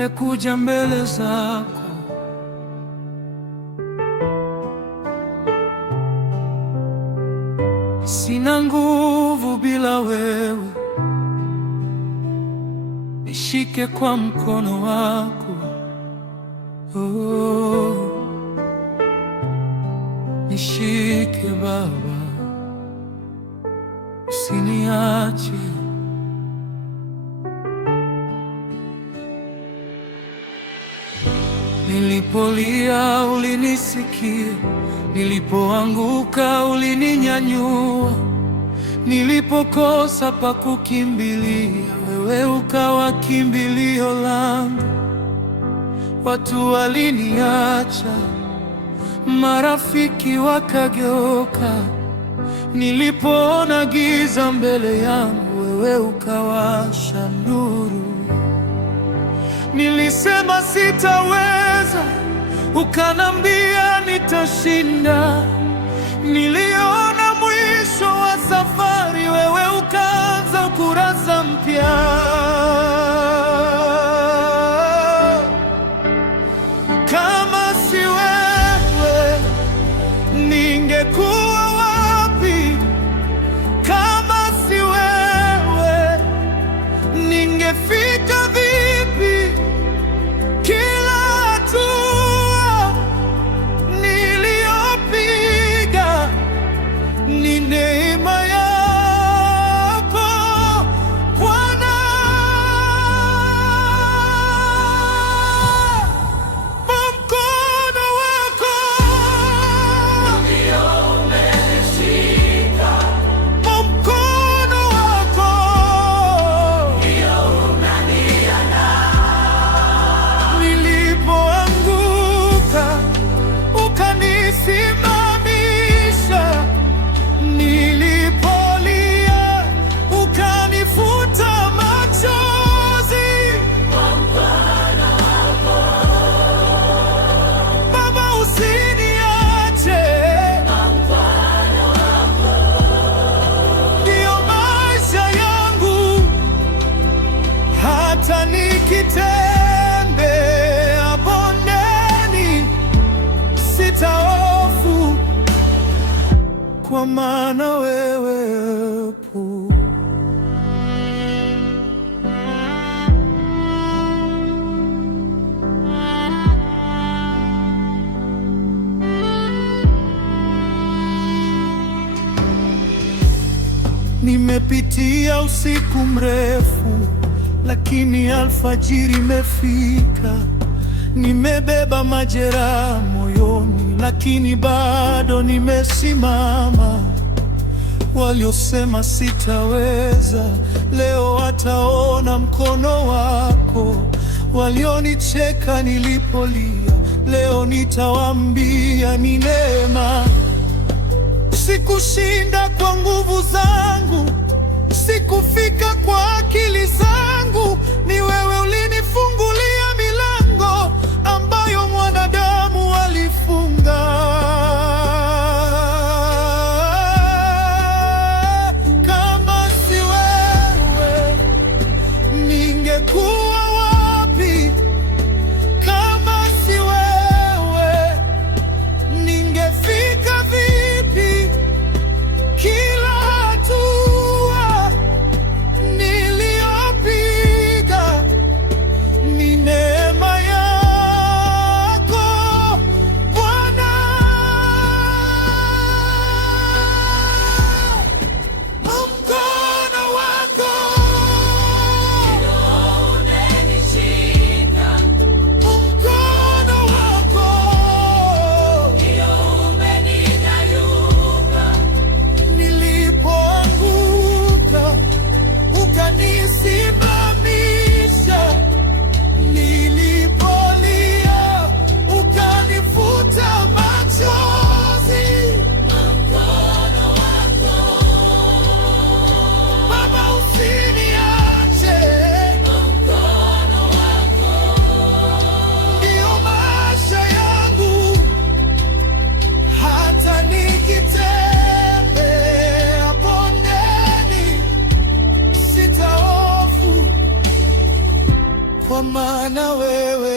nimekuja mbele zako. Sina nguvu bila wewe, nishike kwa mkono wako. Oh, nishike Baba, usiniache. Nilipolia ulinisikia, nilipoanguka ulininyanyua, nilipokosa pa kukimbilia, wewe ukawa kimbilio langu. Watu waliniacha, marafiki wakageuka, nilipoona giza mbele yangu, wewe ukawasha nuru. Nilisema sitaweza, ukanambia nitashinda. Niliona mwisho wa safari, wewe ukaanza ukurasa mpya. Kama si wewe, ningekuwa wapi? Kama si wewe, ningefika vipi? Kila hatua niliyopiga ni neema yako Bwana. Kwa mkono wako ndio umenishika, kwa mkono wako ndio unaniandaa. Nilipoanguka ukanisimamisha, nilipolia ukanifuta machozi. Baba, usiniache, ndio maisha yangu. Hata nikitembea bondeni, sitahofu, kwa maana wewe upo. Nimepitia usiku mrefu, lakini alfajiri imefika. Nimebeba majeraha moyoni, lakini bado nimesimama. Waliosema sitaweza, leo wataona mkono wako. Walionicheka nilipolia, leo nitawaambia ni neema. Sikushinda kwa nguvu zangu, sikufika kwa akili zangu. Ni wewe ulinifungulia milango ambayo mwanadamu alifunga. Kama si wewe, ningekuwa wapi? Kama si wewe, ningefika vipi? Kila hatua maana wewe